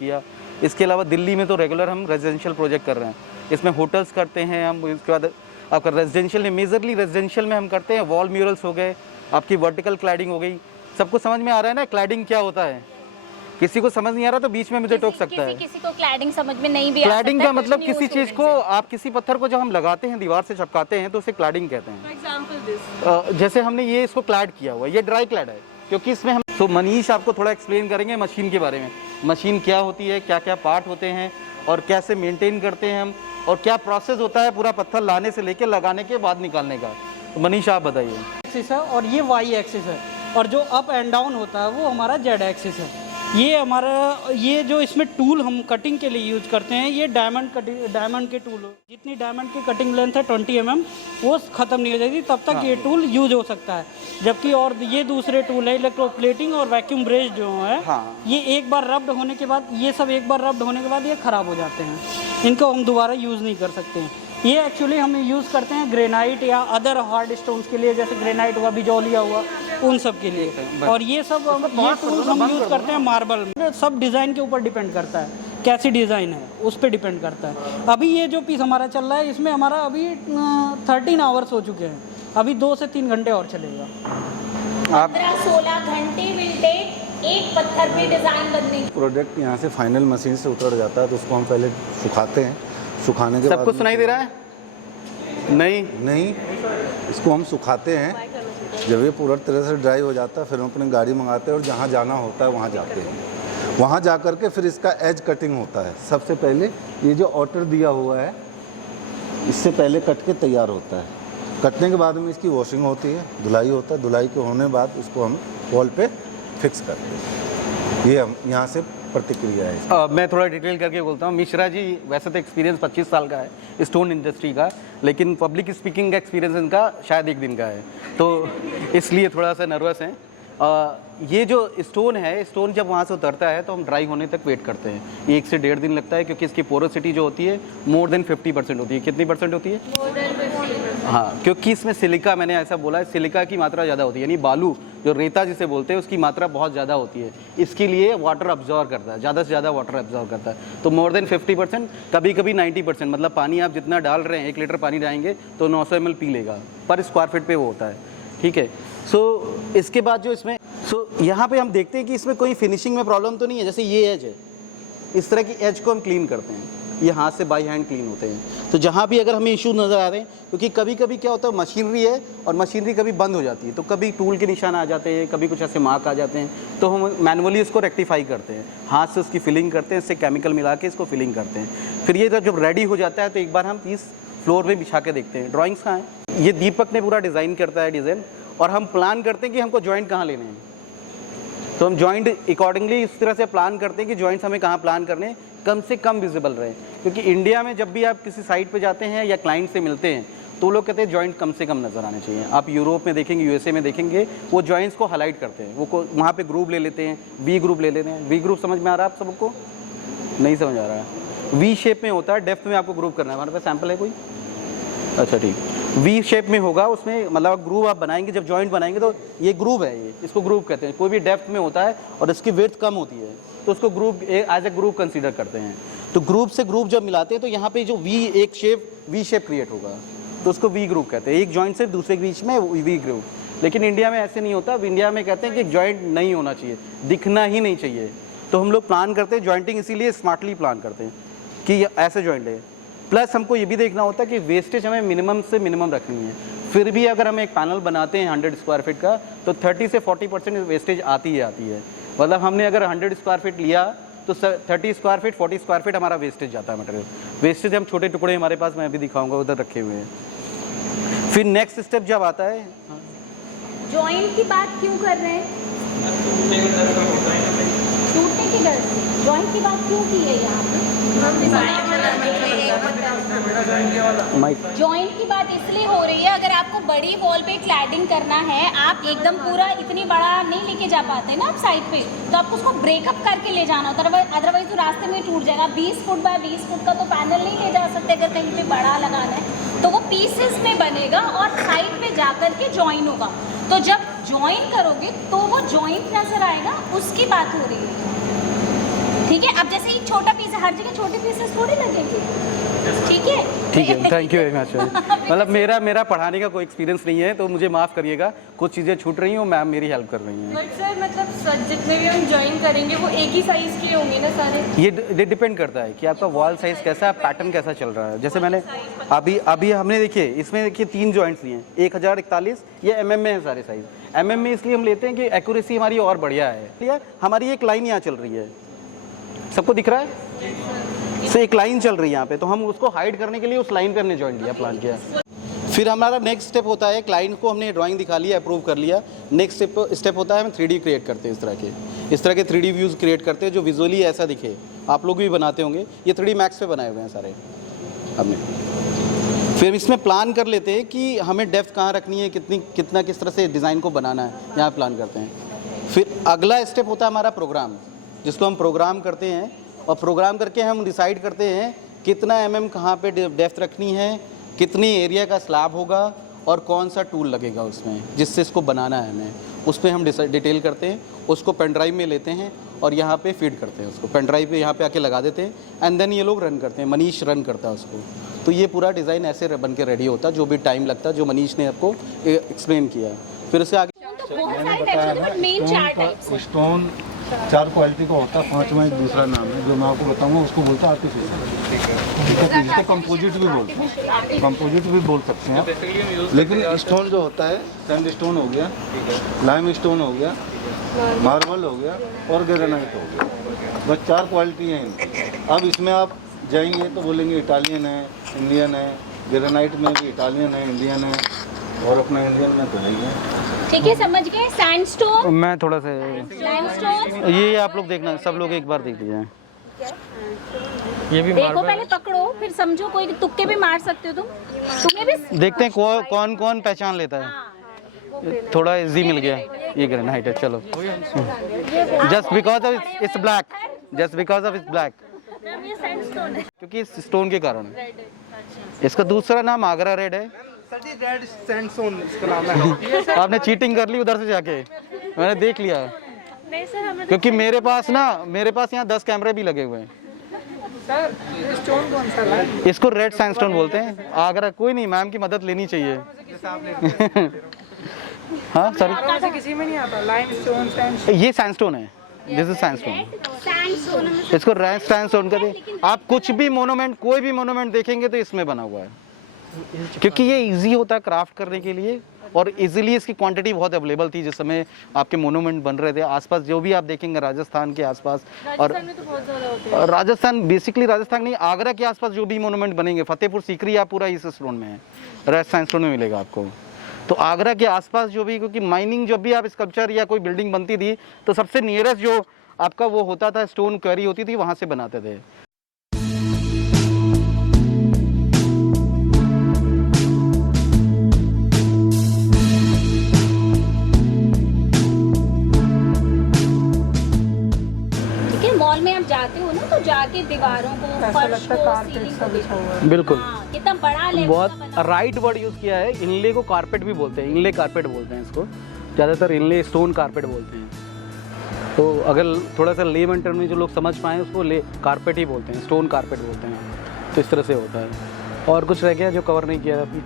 किया। इसके अलावा दिल्ली में तो रेगुलर हम रेजिडेंशियल प्रोजेक्ट कर रहे हैं, इसमें होटल्स करते हैं हम। इसके बाद आपका रेजिडेंशियल में मेजरली रेजिडेंशियल में हम करते हैं वॉल म्यूरल्स हो गए, आपकी वर्टिकल क्लैडिंग हो गई। सबको समझ में आ रहा है ना क्लैडिंग क्या होता है? किसी को समझ नहीं आ रहा तो बीच में मुझे टोक सकता है। किसी को क्लैडिंग समझ में नहीं भी आ सकता। क्लैडिंग का मतलब किसी चीज़ को, आप किसी पत्थर को जब हम लगाते हैं दीवार से चिपकाते हैं तो उसे क्लैडिंग कहते हैं। जैसे हमने ये इसको क्लैड किया हुआ है, ये ड्राई क्लैड है क्योंकि इसमें हम तो मनीष आपको थोड़ा एक्सप्लेन करेंगे मशीन के बारे में। मशीन क्या होती है, क्या क्या पार्ट होते हैं और कैसे मेंटेन करते हैं हम, और क्या प्रोसेस होता है पूरा पत्थर लाने से लेके लगाने के बाद निकालने का। तो मनीष आप बताइए। एक्सिस है और ये वाई एक्सिस है, और जो अप एंड डाउन होता है वो हमारा जेड एक्सिस है। ये हमारा ये जो इसमें टूल हम कटिंग के लिए यूज़ करते हैं, ये डायमंड के टूल हो। जितनी डायमंड की कटिंग लेंथ है 20 mm, वो ख़त्म नहीं हो जाती तब तक ये टूल यूज हो सकता है। जबकि और ये दूसरे टूल है इलेक्ट्रोप्लेटिंग और वैक्यूम ब्रेस जो है, ये एक बार रब्ड होने के बाद, ये सब एक बार रब्ड होने के बाद ये ख़राब हो जाते हैं, इनको हम दोबारा यूज़ नहीं कर सकते हैं। ये एक्चुअली हम यूज़ करते हैं ग्रेनाइट या अदर हार्ड स्टोन्स के लिए, जैसे ग्रेनाइट हुआ, बिजोलिया हुआ, उन सब के लिए। और ये सब ये टूल्स हम यूज़ करते हैं मार्बल में। सब डिज़ाइन के ऊपर डिपेंड करता है, कैसी डिज़ाइन है उस पर डिपेंड करता है। अभी ये जो पीस हमारा चल रहा है, इसमें हमारा अभी 13 आवर्स हो चुके हैं, अभी 2 से 3 घंटे और चलेगा। 15-16 घंटे विल टेक एक पत्थर पे डिज़ाइन बनने की। प्रोडक्ट यहाँ से फाइनल मशीन से उतर जाता है तो उसको हम पहले सुखाते हैं। सुखाने के बाद सबको सुनाई दे रहा है? नहीं, इसको हम सुखाते हैं। जब ये पूरा तरह से ड्राई हो जाता है फिर हम अपनी गाड़ी मंगाते हैं और जहाँ जाना होता है वहाँ जाते हैं। वहाँ जा कर के फिर इसका एज कटिंग होता है। सबसे पहले ये जो ऑर्डर दिया हुआ है इससे पहले कट के तैयार होता है। कटने के बाद में इसकी वॉशिंग होती है, धुलाई होता है। धुलाई के होने बाद उसको हम वॉल पे फिक्स करते हैं। ये हम यहाँ से प्रतिक्रिया है। मैं थोड़ा डिटेल करके बोलता हूँ। मिश्रा जी वैसे तो एक्सपीरियंस 25 साल का है स्टोन इंडस्ट्री का, लेकिन पब्लिक स्पीकिंग का एक्सपीरियंस इनका शायद 1 दिन का है, तो इसलिए थोड़ा सा नर्वस हैं। ये जो स्टोन है, स्टोन जब वहाँ से उतरता है तो हम ड्राई होने तक वेट करते हैं। 1 से 1.5 दिन लगता है क्योंकि इसकी पोरोसिटी जो होती है मोर देन 50% होती है। कितनी परसेंट होती है? हाँ, क्योंकि इसमें सिलिका, मैंने ऐसा बोला है, सिलिका की मात्रा ज़्यादा होती है, यानी बालू जो रेता जिसे बोलते हैं उसकी मात्रा बहुत ज़्यादा होती है। इसके लिए वाटर अब्जॉर्व करता है, ज़्यादा से ज़्यादा वाटर अब्जॉर्व करता है। तो मोर देन 50%, कभी कभी 90%, मतलब पानी आप जितना डाल रहे हैं, 1 लीटर पानी डालेंगे तो 900 ml पी लेगा पर स्क्वायर फीट पे वो होता है। ठीक है। सो इसके बाद जो इसमें यहाँ पे हम देखते हैं कि इसमें कोई फिनिशिंग में प्रॉब्लम तो नहीं है। जैसे ये एज है, इस तरह की एज को हम क्लीन करते हैं, ये हाथ से बाई हैंड क्लीन होते हैं। तो जहाँ भी अगर हमें इशू नज़र आ रहे हैं, क्योंकि कभी कभी क्या होता है मशीनरी है और मशीनरी कभी बंद हो जाती है, तो कभी टूल के निशान आ जाते हैं, कभी कुछ ऐसे मार्क आ जाते हैं, तो हम मैनुअली इसको रेक्टिफाई करते हैं, हाथ से उसकी फिलिंग करते हैं, इससे केमिकल मिला के इसको फिलिंग करते हैं। फिर ये जब रेडी हो जाता है तो एक बार हम पीस फ्लोर पर बिछा के देखते हैं। ड्राइंग्स कहाँ हैं? ये दीपक ने पूरा डिज़ाइन करता है डिज़ाइन, और हम प्लान करते हैं कि हमको जॉइंट कहाँ लेने हैं, तो हम जॉइंट अकॉर्डिंगली इस तरह से प्लान करते हैं कि जॉइंट्स हमें कहाँ प्लान करने कम से कम विजिबल रहे। क्योंकि इंडिया में जब भी आप किसी साइट पे जाते हैं या क्लाइंट से मिलते हैं तो लोग कहते हैं जॉइंट कम से कम नज़र आने चाहिए। आप यूरोप में देखेंगे, यूएसए में देखेंगे, वो जॉइंट्स को हाईलाइट करते हैं, वो वहाँ पे ग्रुप ले लेते हैं, वी ग्रुप ले लेते हैं। वी ग्रुप समझ में आ रहा है आप सबको? नहीं समझ आ रहा है? वी शेप में होता है, डेप्थ में आपको ग्रुप करना है। हमारे पास सैम्पल है कोई? अच्छा ठीक, वी शेप में होगा, उसमें मतलब ग्रूव आप बनाएंगे, जब जॉइंट बनाएंगे तो ये ग्रूव है, ये इसको ग्रूव कहते हैं। कोई भी डेप्थ में होता है और इसकी विड्थ कम होती है तो उसको groove as a groove consider करते हैं। तो ग्रूव से ग्रूव जब मिलाते हैं तो यहाँ पे जो वी एक शेप वी शेप क्रिएट होगा, तो उसको वी ग्रूव कहते हैं। एक जॉइंट से दूसरे के बीच में वी ग्रूव। लेकिन इंडिया में ऐसे नहीं होता। इंडिया में कहते हैं कि जॉइंट नहीं होना चाहिए, दिखना ही नहीं चाहिए। तो हम लोग प्लान करते हैं जॉइंटिंग, इसीलिए स्मार्टली प्लान करते हैं कि ऐसे जॉइंट है। प्लस हमको ये भी देखना होता है कि वेस्टेज हमें मिनिमम से मिनिमम रखनी है। फिर भी अगर हम एक पैनल बनाते हैं 100 स्क्वायर फीट का, तो 30 से 40% वेस्टेज आती है। मतलब हमने अगर 100 स्क्वायर फीट लिया तो 30 स्क्वायर फीट 40 स्क्वायर फीट हमारा वेस्टेज जाता है मटेरियल। वेस्टेज हम छोटे टुकड़े हमारे पास, मैं अभी दिखाऊंगा, उधर रखे हुए हैं। फिर नेक्स्ट स्टेप जब आता है, जॉइंट की बात क्यों कर रहे हैं? टूटने की डर से जॉइंट की बात क्यों की है यहाँ पे? जॉइंट की बात इसलिए हो रही है, अगर आपको बड़ी वॉल पे क्लैडिंग करना है, आप एकदम पूरा इतनी बड़ा नहीं लेके जा पाते ना आप साइड पे, तो आपको उसको ब्रेकअप करके ले जाना होता है। अदरवाइज तो रास्ते में टूट जाएगा। 20 फुट बाय 20 फुट का तो पैनल नहीं ले जा सकते अगर कहीं पे बड़ा लगाना है, तो वो पीसेस में बनेगा और साइड पे जाकर के ज्वाइन होगा। तो जब ज्वाइन करोगे तो वो ज्वाइंट नजर आएगा, उसकी बात हो रही है। ठीक है, अब जैसे एक छोटा पीस है, हर जगह छोटे पीसेस थोड़ी लगेंगे, ठीक है? ठीक है, थैंक यू वेरी मच। मतलब मेरा पढ़ाने का कोई एक्सपीरियंस नहीं है, तो मुझे माफ़ करिएगा, कुछ चीज़ें छूट रही हैं, मैम मेरी हेल्प कर रही हैं। बट सर मतलब जितने भी हम ज्वाइन करेंगे वो एक ही साइज़ के होंगे ना सारे? ये डिपेंड करता है कि आपका वॉल साइज़ कैसा है, पैटर्न कैसा चल रहा है। जैसे मैंने अभी हमने देखिए इसमें देखिए 3 जॉइंट्स लिए हैं, 1041, ये MM में है सारे साइज़। MM में इसलिए हम लेते हैं कि एक्यूरेसी हमारी और बढ़िया है। ठीक है, हमारी एक लाइन यहाँ चल रही है, सबको दिख रहा है? से एक लाइन चल रही है यहाँ पे, तो हम उसको हाइड करने के लिए उस लाइन पे हमने जॉइन किया, प्लान किया। फिर हमारा नेक्स्ट स्टेप होता है, क्लाइंट को हमने ड्राइंग दिखा लिया, अप्रूव कर लिया। नेक्स्ट स्टेप होता है हम 3D क्रिएट करते हैं, इस तरह के 3D व्यूज़ क्रिएट करते हैं जो विजुअली ऐसा दिखे। आप लोग भी बनाते होंगे, ये 3D मैक्स पे बनाए हुए हैं सारे हमने। फिर इसमें प्लान कर लेते हैं कि हमें डेप्थ कहाँ रखनी है, कितना किस तरह से डिज़ाइन को बनाना है, यहाँ प्लान करते हैं। फिर अगला स्टेप होता है हमारा प्रोग्राम, जिसको हम प्रोग्राम करते हैं, और प्रोग्राम करके हम डिसाइड करते हैं कितना MM कहाँ पे डेप्थ रखनी है, कितनी एरिया का स्लैब होगा, और कौन सा टूल लगेगा उसमें जिससे इसको बनाना है हमें, उस पर हम डिटेल करते हैं। उसको पेन ड्राइव में लेते हैं और यहाँ पे फीड करते हैं उसको, पेन ड्राइव पे यहाँ पे आके लगा देते हैं, एंड देन ये लोग रन करते हैं, मनीष रन करता है उसको। तो ये पूरा डिज़ाइन ऐसे बन के रेडी होता है, जो भी टाइम लगता है, जो मनीष ने आपको एक्सप्लेन किया। फिर उससे आगे तो बहुत सारे टाइप्स होते हैं, but main 4 types. Stone 4 quality का होता है, 5वां एक दूसरा नाम है जो मैं आपको बताऊंगा, उसको बोलता है आर्टिफिशियल। इसको कंपोजिट भी बोलते हैं, कंपोजिट भी बोल सकते हैं आप। लेकिन स्टोन जो होता है, सैंड स्टोन हो गया, लाइम स्टोन हो गया, मार्बल हो गया और ग्रेनाइट हो गया, बस 4 क्वालिटी हैं इनकी। अब इसमें आप जाएंगे तो बोलेंगे इटालियन है, इंडियन है, ग्रेनाइट में भी इटालियन है, इंडियन है, और अपना इंडियन में तो नहीं है। ठीक है, समझ गए? सैंडस्टोन, मैं थोड़ा सा लाइमस्टोन, ये आप लोग देखना, सब लोग एक बार देख लीजिए। ये भी देखो पहले पकड़ो, फिर समझो, कोई तुक्के भी मार सकते हो तुम, तुम्हें भी देखते हैं कौन कौन पहचान लेता है। थोड़ा इजी मिल गया, ये ग्रेनाइट है, चलो। Just because of its black, just because of its black, ये सैंडस्टोन है। क्योंकि इस स्टोन के कारण है। इसका दूसरा नाम आगरा रेड है। रेड सैंडस्टोन इसका नाम है। आपने चीटिंग कर ली उधर से जाके, मैंने देख लिया। नहीं सर, हमें क्योंकि मेरे पास यहाँ 10 कैमरे भी लगे हुए हैं। सर ये स्टोन कौन सा है? इसको रेड सैंडस्टोन बोलते हैं। आगरा, कोई नहीं, मैम की मदद लेनी चाहिए। हाँ सर, किसी में नहीं आता। लाइम स्टोन, सैंडस्टोन, ये सैंडस्टोन है, दिस इज सैंडस्टोन। सैंडस्टोन इसको रेड सैंडस्टोन कहते हैं। आप कुछ भी मोनूमेंट, कोई भी मोनूमेंट देखेंगे तो इसमें बना हुआ है, क्योंकि ये इजी होता है क्राफ्ट करने के लिए, और इजीली इसकी क्वांटिटी बहुत अवेलेबल थी जिस समय आपके मोनूमेंट बन रहे थे। आसपास जो भी आप देखेंगे राजस्थान के आसपास, और राजस्थान में तो बहुत ज़्यादा होते हैं। राजस्थान बेसिकली, राजस्थान नहीं, आगरा के आसपास जो भी मोनूमेंट बनेंगे, फतेहपुर सीकरी आप पूरा इस स्टोन में है, रेड सैंडस्टोन में मिलेगा आपको। तो आगरा के आसपास जो भी, क्योंकि माइनिंग जब भी आप स्कल्पचर या कोई बिल्डिंग बनती थी तो सबसे नियरेस्ट जो आपका वो होता था, स्टोन क्वेरी होती थी, वहाँ से बनाते थे। मॉल में आप जाते हो ना, तो जाके दीवारों को, फर्श को, सीलिंग को देखो। बिल्कुल, हाँ, कितना बड़ा लेवल बहुत का बना। राइट वर्ड यूज़ किया है। इनले को कारपेट भी बोलते हैं, इनले कारपेट बोलते हैं इसको, ज़्यादातर इनले स्टोन कारपेट बोलते हैं। तो अगर थोड़ा सा लेमन टर्म में जो लोग समझ पाएँ, उसको कारपेट ही बोलते हैं, स्टोन कारपेट बोलते हैं। तो इस तरह से होता है। और कुछ रह गया जो कवर नहीं किया अभी?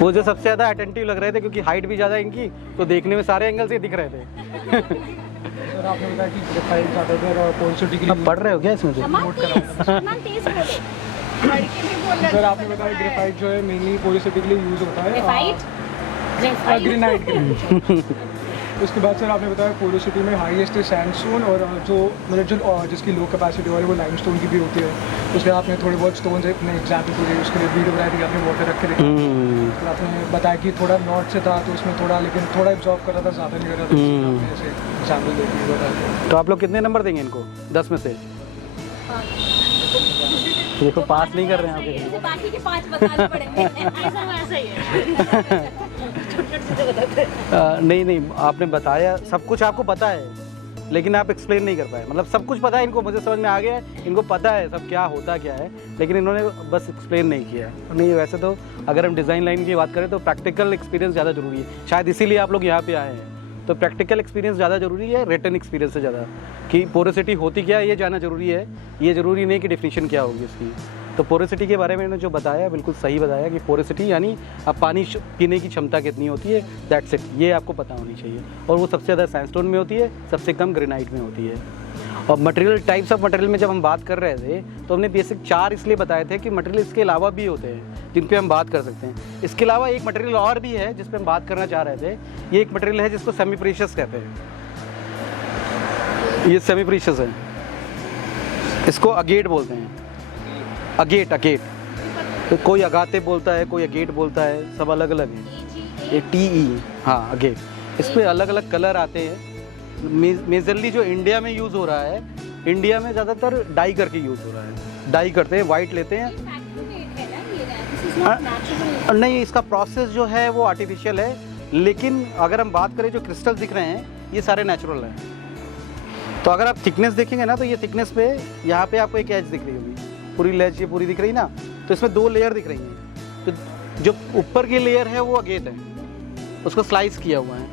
वो जो सबसे ज़्यादा अटेंटिव लग रहे थे, क्योंकि हाइट भी ज़्यादा इनकी, तो देखने में सारे एंगल से दिख रहे थे। सर आपने बताया कि ग्रेफाइट ज़्यादातर और पॉलिशिटी के लिए। अब पढ़ रहे हो क्या इसमें से? तेज बोलो। सर आपने बताया ग्रेफाइट जो है मेनली पॉलिशिटी के लिए यूज़ होता है। ग्रेनाइट। उसके बाद सर आपने बताया पोरोसिटी में हाईएस्ट है सैंडस्टोन, और जो मतलब जो जिसकी लो कैपेसिटी वाली वो लाइमस्टोन की भी होती है। उसके बाद आपने थोड़े बहुत स्टोन्स अपने एग्जाम्पल के लिए उसके लिए वीडियो बनाई थी, आपने वाटर रख के रखा। तो आपने बताया कि थोड़ा नॉर्थ से था तो उसमें थोड़ा, लेकिन थोड़ा एब्जॉर्ब कर रहा था, ज़्यादा नहीं कर रहा था। आपने जैसे एग्जाम्पल देती। तो आप लोग कितने नंबर देंगे इनको 10 में से? देखो पास नहीं कर रहे हैं आप। बाकी के 5 बताने पड़ेंगे। ऐसा ही है। नहीं, आपने बताया सब कुछ, आपको पता है, लेकिन आप एक्सप्लेन नहीं कर पाए। मतलब सब कुछ पता है इनको, मुझे समझ में आ गया है, इनको पता है सब क्या होता क्या है, लेकिन इन्होंने बस एक्सप्लेन नहीं किया। नहीं, वैसे तो अगर हम डिज़ाइन लाइन की बात करें तो प्रैक्टिकल एक्सपीरियंस ज़्यादा ज़रूरी है, शायद इसीलिए आप लोग यहाँ पे आए हैं। तो प्रैक्टिकल एक्सपीरियंस ज़्यादा ज़रूरी है रिटन एक्सपीरियंस से ज़्यादा, कि पोरोसिटी होती क्या है ये जानना ज़रूरी है, ये ज़रूरी नहीं कि डेफिनेशन क्या होगी इसकी। तो पोरोसिटी के बारे में मैंने जो बताया बिल्कुल सही बताया कि पोरोसिटी यानी अब पानी पीने की क्षमता कितनी होती है, दैट्स इट, ये आपको पता होनी चाहिए। और वो सबसे ज़्यादा सैंडस्टोन में होती है, सबसे कम ग्रेनाइट में होती है। और मटेरियल टाइप्स ऑफ मटेरियल में जब हम बात कर रहे थे तो हमने बेसिक 4 इसलिए बताए थे कि मटेरियल इसके अलावा भी होते हैं जिन पे हम बात कर सकते हैं। इसके अलावा एक मटेरियल और भी है जिस पे हम बात करना चाह रहे थे, ये एक मटेरियल है जिसको सेमी प्रीशियस कहते हैं। ये सेमी प्रीशियस है, इसको अगेट बोलते हैं, अगेट तो कोई अगाते बोलता है, कोई अगेट बोलता है, सब अलग अलग है। ये TE, हाँ अगेट। इस पर अलग अलग कलर आते हैं। मेजरली जो इंडिया में यूज़ हो रहा है, इंडिया में ज़्यादातर डाई करके यूज़ हो रहा है, डाई करते हैं, वाइट लेते हैं। नहीं, इसका प्रोसेस जो है वो आर्टिफिशियल है, लेकिन अगर हम बात करें जो क्रिस्टल दिख रहे हैं ये सारे नेचुरल हैं। तो अगर आप थिकनेस देखेंगे ना तो ये थिकनेस पे यहाँ पे आपको एक एज दिख रही होगी, पूरी लेज ये पूरी दिख रही ना, तो इसमें 2 लेयर दिख रही हैं। तो जो ऊपर की लेयर है वो अगेट है, उसको स्लाइस किया हुआ है।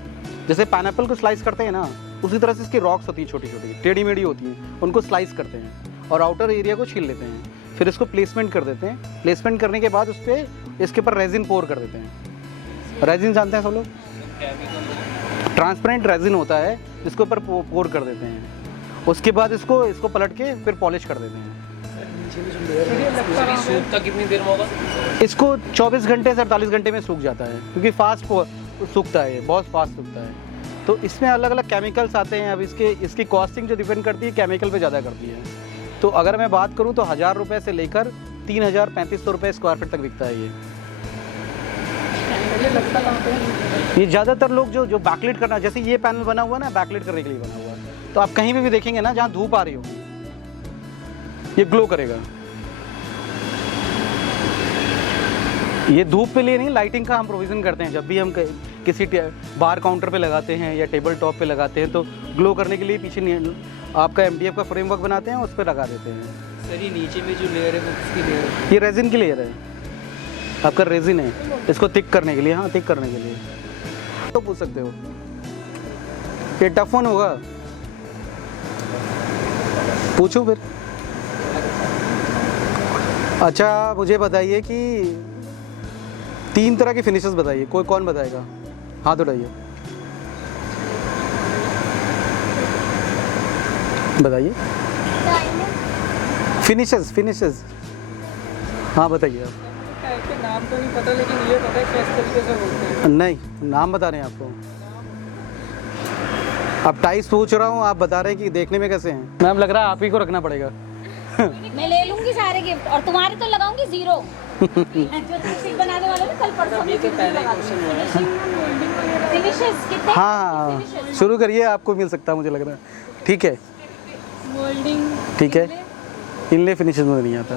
जैसे पाइनएप्पल को स्लाइस करते हैं ना, उसी तरह से इसकी रॉक्स होती है, छोटी छोटी टेढ़ी मेढ़ी होती हैं, उनको स्लाइस करते हैं और आउटर एरिया को छील लेते हैं। फिर इसको प्लेसमेंट कर देते हैं। प्लेसमेंट करने के बाद उस पर इसके ऊपर रेजिन पोर कर देते हैं। रेजिन जानते हैं सब लोग, ट्रांसपेरेंट रेजिन होता है जिसके ऊपर पोर कर देते हैं। उसके बाद इसको पलट के फिर पॉलिश कर देते हैं। सूखता कितनी देर में होगा? इसको 24 घंटे से 48 घंटे में सूख जाता है, क्योंकि फास्ट सूखता है, बहुत फास्ट सूखता है। तो इसमें अलग अलग केमिकल्स आते हैं। अब इसकी कॉस्टिंग जो डिपेंड करती है केमिकल पे ज़्यादा करती है। तो अगर मैं बात करूं तो 1000 रुपये से लेकर 3000-3500 रुपये स्क्वायर फीट तक बिकता है ये ज़्यादातर लोग जो बैकलाइट करना, जैसे ये पैनल बना हुआ है ना, बैकलाइट करने के लिए बना हुआ है। तो आप कहीं भी देखेंगे ना जहाँ धूप आ रही हो, ये ग्लो करेगा। ये धूप पे लिए नहीं, लाइटिंग का हम प्रोविज़न करते हैं। जब भी हम किसी बार काउंटर पे लगाते हैं या टेबल टॉप पे लगाते हैं तो ग्लो करने के लिए पीछे आपका MDF का फ्रेमवर्क बनाते हैं, उस पर लगा देते हैं। सर ये नीचे में जो लेयर है वो किसकी लेयर है? ये रेजिन की लेयर है, आपका रेजिन है, इसको थिक करने के लिए। हाँ, थिक करने के लिए तो पूछ सकते हो। ये टफ वन होगा, पूछूं फिर? अच्छा, मुझे बताइए कि 3 तरह की फिनिशेस बताइए, कोई कौन बताएगा? हाथ उठाइए, बताइए। फिनिशेस हाँ बताइए आप। नाम तो नहीं पता, लेकिन ये पता है किस तरीके से बोलते हैं। नहीं, नाम बता रहे हैं आपको। अब टाइस पूछ रहा हूँ, आप बता रहे हैं कि देखने में कैसे हैं। मैम लग रहा है आप ही को रखना पड़ेगा। मैं ले लूंगी सारे गिफ्ट और तुम्हारे तो लगाऊंगी 0। जो तुम बनाने वाले ना कल परसों में फिनिशेस कितने? हाँ, शुरू करिए, आपको मिल सकता है मुझे लग रहा है। ठीक है, मोल्डिंग ठीक है। इनले फिनिशेस में नहीं आता।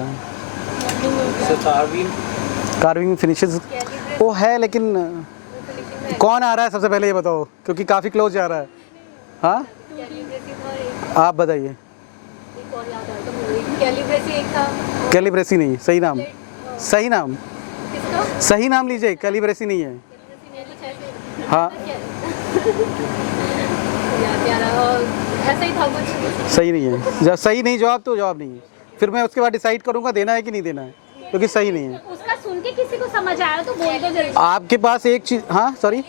कार्विंग फिनिशेस वो है, लेकिन कौन आ रहा है सबसे पहले ये बताओ, क्योंकि काफ़ी क्लोज जा रहा है। हाँ, आप बताइए। कैलिब्रेसी नहीं, सही नाम, सही नाम, सही नाम लीजिए। कैलिब्रेसी नहीं है। हाँ, ऐसा ही था कुछ। सही नहीं है। जब सही नहीं जवाब तो जवाब नहीं है, फिर मैं उसके बाद डिसाइड करूँगा देना है कि नहीं देना है, क्योंकि सही नहीं है। उसका सुन के किसी को समझ आया तो बोल दो जल्दी। आपके पास एक चीज़, हाँ सॉरी,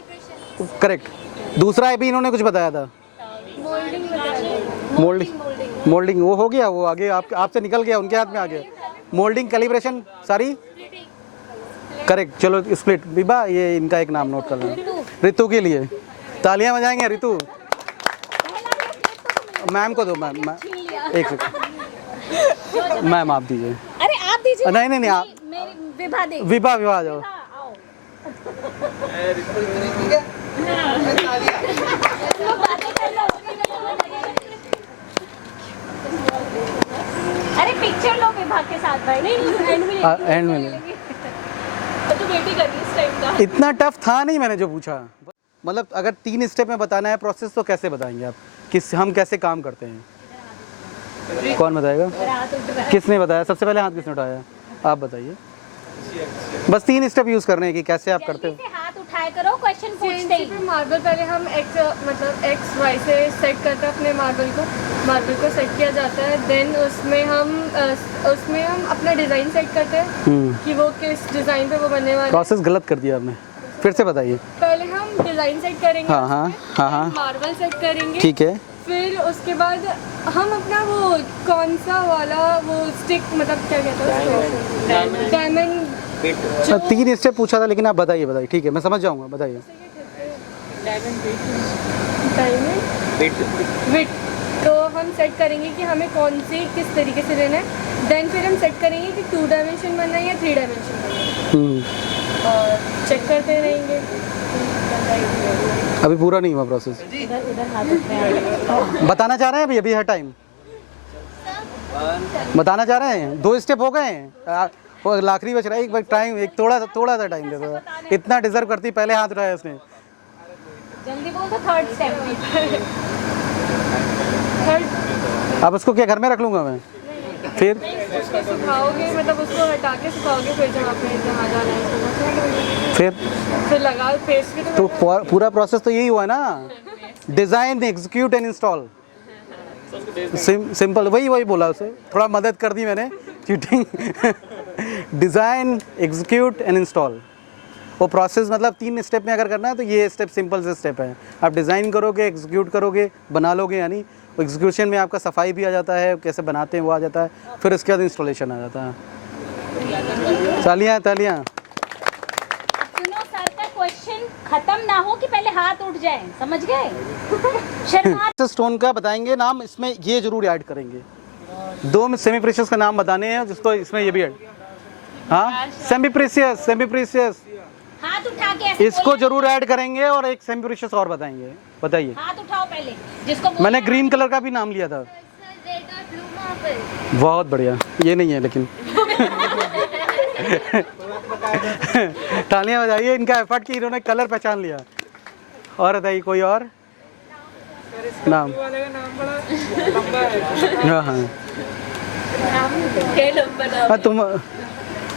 करेक्ट। दूसरा अभी इन्होंने कुछ बताया था, मोल्डिंग वो हो गया, वो आगे आपसे निकल गया, उनके हाथ में आ गया। मोल्डिंग, कैलिब्रेशन, सारी करेक्ट। चलो स्प्लिट, विभा ये इनका एक नाम नोट कर लेना। ऋतु के लिए तालियां बजाएंगे। ऋतु, मैम को दो। मैम एक सेकंड, मैम आप दीजिए। अरे आप दीजिए। नहीं आप, मेरी विभा दे। विभा आ जाओ। अरे पिक्चर लो विभा के साथ भाई। नहीं एंड में तो बेटी कर रही है इस टाइम का। इतना टफ था नहीं मैंने जो पूछा। मतलब अगर 3 स्टेप में बताना है प्रोसेस तो कैसे बताएंगे आप, हम कैसे काम करते हैं? कौन बताएगा? किसने बताया? सबसे पहले हाथ किसने उठाया? आप बताइए। बस 3 स्टेप यूज़ करने हैं कि कैसे आप करते हो। हाथ उठाए ट्राई करो क्वेश्चन पूछते CNC ही। पे मार्बल पहले हम एक्स वाई से सेट करते हैं अपने मार्बल को सेट किया जाता है। देन उसमें हम अपना डिज़ाइन सेट करते हैं कि वो किस डिज़ाइन पे वो बनने वाला है। प्रोसेस गलत कर दिया आपने, फिर से बताइए। पहले हम डिज़ाइन सेट करेंगे, हाँ हाँ हाँ हाँ मार्बल सेट करेंगे, ठीक है। फिर उसके बाद हम अपना वो कौन सा वाला वो स्टिक मतलब क्या कहते हैं उसको, डायमंड। 3 स्टेप पूछा था लेकिन आप बताइए, ठीक है मैं समझ जाऊंगा, बताइए। डायमंड विथ तो हम सेट करेंगे कि हमें कौन सी किस तरीके से लेना है। देन फिर हम सेट करेंगे कि 2 डायमेंशन बनना है या 3 डायमेंशन बनना है और चेक करते रहेंगे। अभी पूरा नहीं हुआ प्रोसेस, बताना चाह रहे हैं अभी है टाइम, बताना चाह रहे हैं। 2 स्टेप हो गए हैं और आखिरी बच रहा है, एक बार टाइम, एक थोड़ा सा टाइम दे दो। इतना डिजर्व करती, पहले हाथ उठाया उसने। जल्दी बोल तो थर्ड स्टेप। थर्ड अब उसको क्या घर में रख लूंगा मैं? फिर उसको सुखाओगे, मतलब उसको हटा के सुखाओगे, फिर जहाँ जाना है फिर लगा पेस्ट भी तो पूरा प्रोसेस तो यही हुआ ना, design, execute and install. Simple, वही बोला उसे, थोड़ा मदद कर दी मैंने, cheating. Design, execute and install, वो प्रोसेस मतलब 3 स्टेप में अगर करना है तो ये स्टेप सिंपल से स्टेप है। आप डिज़ाइन करोगे, एग्जीक्यूट करोगे, बना लोगे, यानी एग्जीक्यूशन में आपका सफाई भी आ जाता है, कैसे बनाते हैं वो आ जाता है, फिर उसके बाद इंस्टॉलेशन आ जाता है। तालियां। सुनो, सर का क्वेश्चन खत्म ना हो कि पहले हाथ उठ जाए, समझ गए? शर्मा स्टोन का बताएंगे नाम, इसमें ये जरूर ऐड करेंगे। 2 में सेमी प्रेशियस का नाम बताने हैं, जिसको इसमें ये भी ऐड, हाँ सेमी प्रेशियस हाथ उठा के ऐसे इसको बोलना। जरूर ऐड करेंगे, और एक सेमी प्रेशियस और बताएंगे। बताइए। हाथ उठाओ पहले, जिसको बोलना मैंने है। ग्रीन कलर का भी नाम लिया था। बहुत बढ़िया, ये नहीं है लेकिन। तालियां बजाइए इनका एफर्ट कि इन्होंने कलर पहचान लिया। और बताइए कोई और नाम? हाँ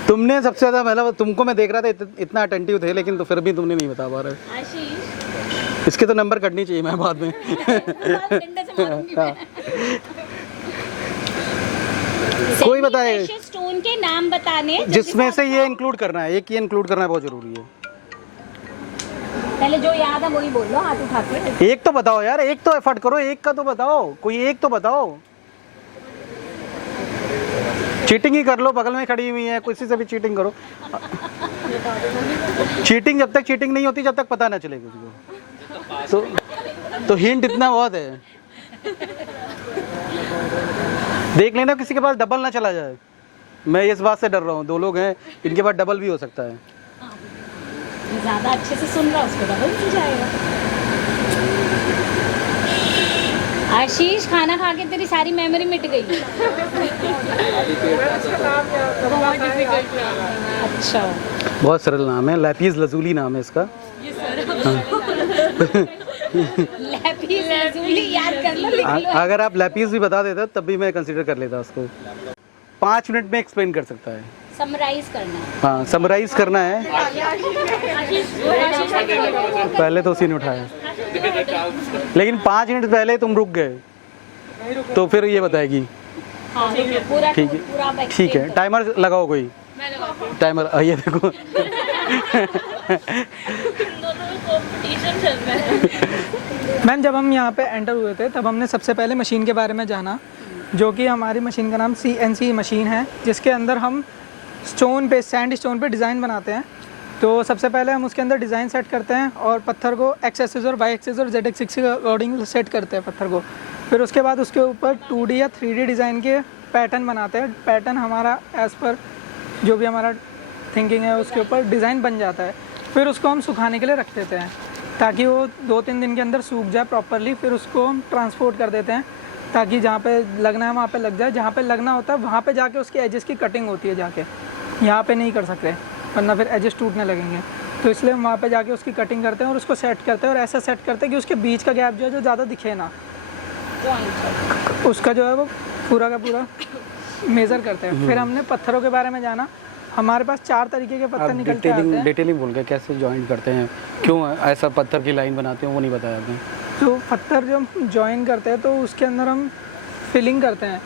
तुमने सबसे ज्यादा, मतलब तुमको मैं देख रहा था, इतना अटेंटिव थे, लेकिन तो फिर भी तुमने नहीं बता पा रहे। आशीष, इसके तो नंबर कटनी चाहिए मैं बाद में। डंडे से मारूंगी मैं। कोई बताए Semi-precious स्टोन के नाम बताने हैं, जिसमें से ये इंक्लूड करना है, एक ये इंक्लूड करना बहुत जरूरी है। पहले जो याद है वही बोल लो, हाथ उठा के। एक तो बताओ यार, एक तो एफर्ट करो, एक का तो बताओ, कोई एक तो बताओ। चीटिंग ही कर लो, बगल में खड़ी हुई है, किसी से भी चीटिंग करो। चीटिंग जब तक चीटिंग नहीं होती, जब तक पता ना चले किसी को। तो हिंट इतना बहुत है, देख लेना किसी के पास डबल ना चला जाए। मैं इस बात से डर रहा हूँ, 2 लोग हैं, इनके पास डबल भी हो सकता है। ज्यादा अच्छे से सुन रहा, उसको डबल मिल जाएगा। आशीष, खाना खा के तेरी सारी मेमोरी मिट गई। अच्छा, बहुत सरल नाम है, लैपीज लजूली नाम है इसका। लैपीज लजूली याद कर लो, लिख लो। अगर आप लैपीज भी बता देते तब भी मैं कंसीडर कर लेता उसको। 5 मिनट में एक्सप्लेन कर सकता है। समराइज करना है। हाँ समराइज करना है। पहले तो उसी ने उठाया, लेकिन 5 मिनट पहले तुम रुक गए, तो फिर ये बताएगी। हाँ, पूरा ठीक है, पूरा आप ठीक explain है। करो। टाइमर लगाओ कोई, टाइमर। ये देखो। मैम जब हम यहाँ पे एंटर हुए थे तब हमने सबसे पहले मशीन के बारे में जाना, जो कि हमारी मशीन का नाम CNC मशीन है, जिसके अंदर हम सैंड स्टोन पे डिज़ाइन बनाते हैं। तो सबसे पहले हम उसके अंदर डिज़ाइन सेट करते हैं और पत्थर को एक्स एक्सिस और वाई एक्सिस और जेड एक्सिस के अकॉर्डिंग सेट करते हैं पत्थर को। फिर उसके बाद उसके ऊपर 2D या 3D डिज़ाइन के पैटर्न बनाते हैं। पैटर्न हमारा एज़ पर जो भी हमारा थिंकिंग है उसके ऊपर डिज़ाइन बन जाता है। फिर उसको हम सुखाने के लिए रख देते हैं ताकि वो 2-3 दिन के अंदर सूख जाए प्रॉपरली। फिर उसको हम ट्रांसपोर्ट कर देते हैं ताकि जहाँ पे लगना है वहाँ पे लग जाए। जहाँ पे लगना होता है वहाँ पे जाके उसकी एजेस की कटिंग होती है, जाके यहाँ पे नहीं कर सकते वरना फिर एजेस टूटने लगेंगे। तो इसलिए हम वहाँ पे जाके उसकी कटिंग करते हैं और उसको सेट करते हैं, और ऐसा सेट करते हैं कि उसके बीच का गैप जो है जो ज़्यादा दिखे ना, उसका जो है वो पूरा का पूरा मेज़र करते हैं। फिर हमने पत्थरों के बारे में जाना। हमारे पास 4 तरीके के पत्थर आप निकलते आते हैं। डिटेलिंग बोल के कैसे जॉइंट करते हैं, क्यों ऐसा पत्थर की लाइन बनाते हैं वो नहीं बताया आपने। जो पत्थर जो हम ज्वाइन करते हैं तो उसके अंदर हम फिलिंग करते हैं।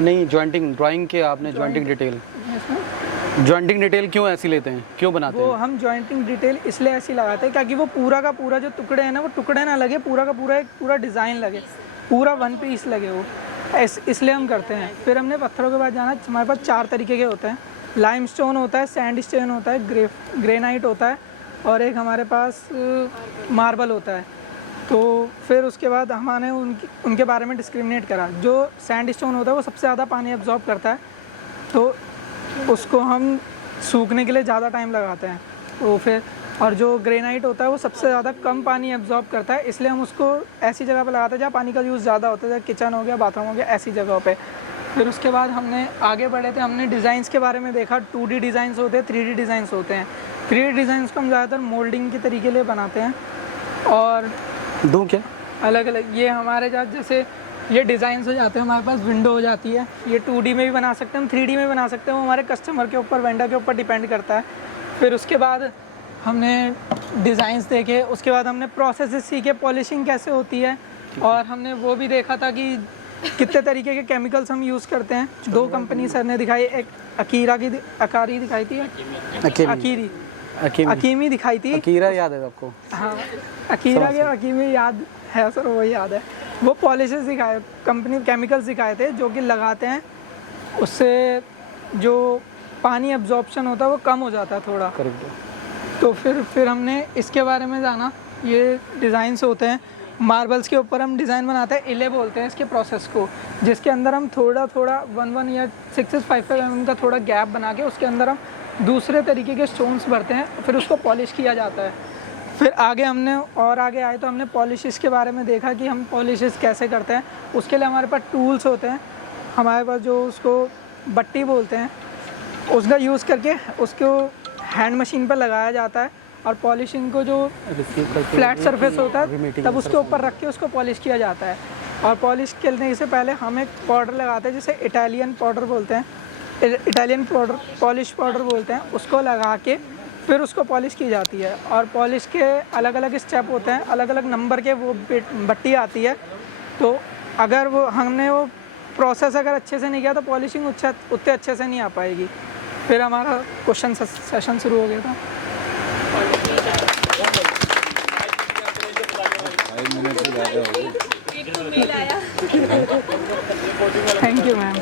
नहीं, जॉइंटिंग ड्राइंग के आपने जॉइंटिंग डिटेल, जॉइंटिंग डिटेल क्यों ऐसी लेते हैं, क्यों बनाते वो हैं। हम जॉइंटिंग डिटेल इसलिए ऐसी लगाते हैं ताकि वो पूरा का पूरा जो टुकड़े हैं ना, वो टुकड़े ना लगे, पूरा का पूरा एक पूरा डिज़ाइन लगे, पूरा वन पीस लगे वो, इसलिए हम करते हैं। फिर हमने पत्थरों के बाद जाना, हमारे पास 4 तरीके के होते हैं। लाइमस्टोन होता है, सैंडस्टोन होता है, ग्रेनाइट होता है, और एक हमारे पास मार्बल होता है। तो फिर उसके बाद हमने उनके बारे में डिस्क्रिमिनेट करा। जो सैंडस्टोन होता है वो सबसे ज़्यादा पानी एब्जॉर्ब करता है, तो उसको हम सूखने के लिए ज़्यादा टाइम लगाते हैं। तो फिर और जो ग्रेनाइट होता है वो सबसे ज़्यादा कम पानी एब्जॉर्ब करता है, इसलिए हम उसको ऐसी जगह पर लगाते हैं जहाँ पानी का यूज़ ज़्यादा होता है, जैसे किचन हो गया, बाथरूम हो गया, ऐसी जगहों पे। फिर उसके बाद हमने आगे बढ़े थे, हमने डिज़ाइंस के बारे में देखा। 2D डिज़ाइंस होते हैं, 3D डिज़ाइंस होते हैं। 3D डिज़ाइंस को हम ज़्यादातर मोल्डिंग के तरीके लिए बनाते हैं, और दूँ क्या अलग अलग ये हमारे साथ जैसे ये डिज़ाइंस हो जाते हैं, हमारे पास विंडो हो जाती है। ये 2D में भी बना सकते हैं हम, 3D में भी बना सकते हैं, वो हमारे कस्टमर के ऊपर, वेंडर के ऊपर डिपेंड करता है। फिर उसके बाद हमने डिज़ाइंस देखे, उसके बाद हमने प्रोसेस सीखे, पॉलिशिंग कैसे होती है, और हमने वो भी देखा था कि कितने तरीके के केमिकल्स हम यूज़ करते हैं। 2 कंपनी सर ने दिखाई, एक अकारी दिखाई थी, अकीमी दिखाई थी। अकीरा याद है आपको। हाँ, अकीरा के अकीमी याद है सर, वो याद है। वो पॉलिशेस दिखाए, कंपनी केमिकल्स दिखाए थे जो कि लगाते हैं, उससे जो पानी एब्जॉर्प्शन होता है वो कम हो जाता है थोड़ा। करेक्ट। तो फिर हमने इसके बारे में जाना। ये डिज़ाइंस होते हैं, मार्बल्स के ऊपर हम डिज़ाइन बनाते हैं, इले बोलते हैं इसके प्रोसेस को, जिसके अंदर हम थोड़ा 1 या 6-5 mm का थोड़ा गैप बना के उसके अंदर हम दूसरे तरीके के स्टोन्स भरते हैं, फिर उसको पॉलिश किया जाता है। फिर आगे आगे आए तो हमने पॉलिशेस के बारे में देखा कि हम पॉलिशेस कैसे करते हैं। उसके लिए हमारे पास टूल्स होते हैं, हमारे पास जो उसको बट्टी बोलते हैं, उसका यूज़ करके उसको हैंड मशीन पर लगाया जाता है, और पॉलिशिंग को जो फ्लैट सरफेस होता है तब उसके ऊपर रख के उसको पॉलिश किया जाता है। और पॉलिश करने से पहले हम एक पाउडर लगाते हैं, जिसे इटालियन पाउडर बोलते हैं, इटालियन पाउडर, पॉलिश पाउडर बोलते हैं। उसको लगा के फिर उसको पॉलिश की जाती है, और पॉलिश के अलग अलग स्टेप होते हैं, अलग अलग नंबर के वो बट्टी आती है। तो अगर हमने वो प्रोसेस अगर अच्छे से नहीं किया तो पॉलिशिंग उतने अच्छे से नहीं आ पाएगी। फिर हमारा क्वेश्चन सेशन शुरू हो गया था। 5 मिनट से ज़्यादा हो गए। Thank you ma'am.